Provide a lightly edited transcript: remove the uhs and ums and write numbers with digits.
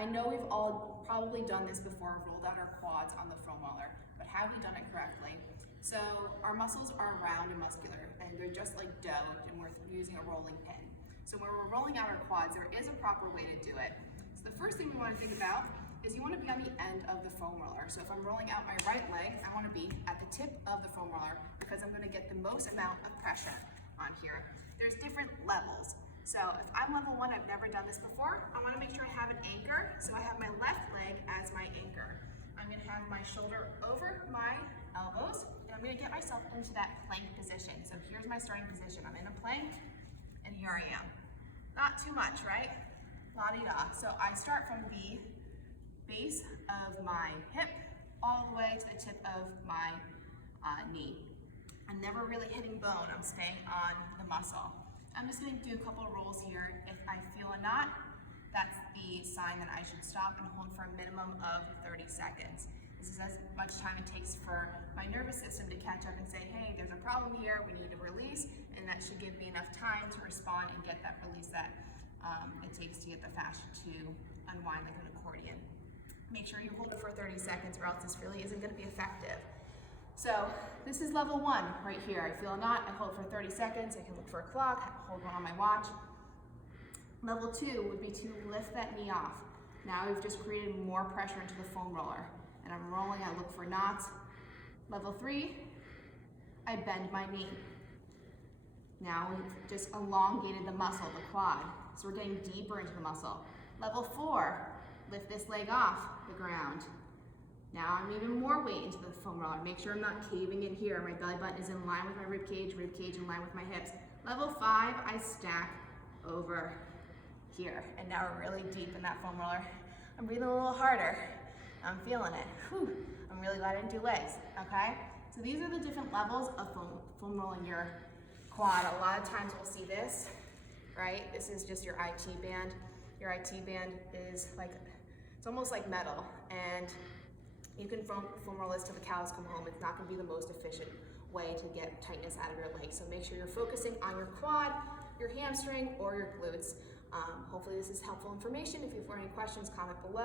I know we've all probably done this before, rolled out our quads on the foam roller, but have we done it correctly? So our muscles are round and muscular, and they're just like dough, and we're using a rolling pin. So when we're rolling out our quads, there is a proper way to do it. So the first thing we want to think about is you want to be on the end of the foam roller. So if I'm rolling out my right leg, I want to be at the tip of the foam roller because I'm going to get the most amount of pressure on here. There's different levels. So if I'm level 1, I've never done this before, I want to make sure I have an anchor. So I have my left leg as my anchor. I'm going to have my shoulder over my elbows, and I'm going to get myself into that plank position. So here's my starting position. I'm in a plank, and here I am. Not too much, right? La-di-da. So I start from the base of my hip all the way to the tip of my knee. I'm never really hitting bone, I'm staying on the muscle. I'm just going to do a couple of rolls here. If I feel a knot, that's the sign that I should stop and hold for a minimum of 30 seconds. This is as much time it takes for my nervous system to catch up and say, hey, there's a problem here, we need to release, and that should give me enough time to respond and get that release that it takes to get the fascia to unwind like an accordion. Make sure you hold it for 30 seconds or else this really isn't going to be effective. So this is level 1 right here. I feel a knot, I hold for 30 seconds, I can look for a clock, hold one on my watch. Level 2 would be to lift that knee off. Now we've just created more pressure into the foam roller. And I'm rolling, I look for knots. Level 3, I bend my knee. Now we've just elongated the muscle, the quad. So we're getting deeper into the muscle. Level 4, lift this leg off the ground. Now I'm even more weight into the foam roller. Make sure I'm not caving in here. My belly button is in line with my rib cage in line with my hips. Level 5, I stack over here. And now we're really deep in that foam roller. I'm breathing a little harder. I'm feeling it. Whew. I'm really glad I didn't do legs, okay? So these are the different levels of foam rolling your quad. A lot of times we'll see this, right? This is just your IT band. Your IT band is like, it's almost like metal, and you can foam roll this till the cows come home. It's not gonna be the most efficient way to get tightness out of your leg. So make sure you're focusing on your quad, your hamstring, or your glutes. Hopefully this is helpful information. If you have any questions, comment below.